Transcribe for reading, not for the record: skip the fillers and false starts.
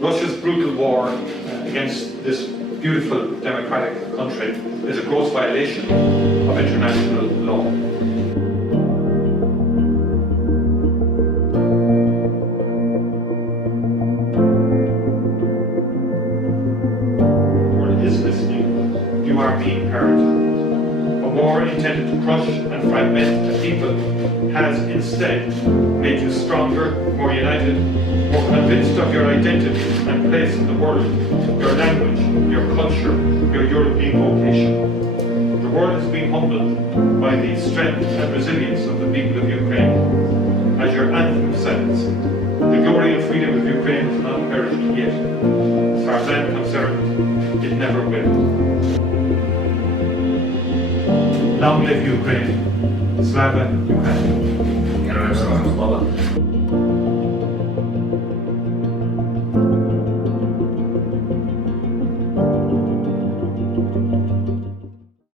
Russia's brutal war against this beautiful democratic country is a gross violation of international law. The world is listening. You are being heard. A war intended to crush and fragment a people has instead made you stronger, more united, more convinced of your identity and place in the world, your language, your culture, your European vocation. The world has been humbled by the strength and resilience of the people of Ukraine. As your anthem says, the glory and freedom of Ukraine has not perished yet. As far as I'm concerned, it never will. Long live Ukraine. Slava Ukraine. Героям слава.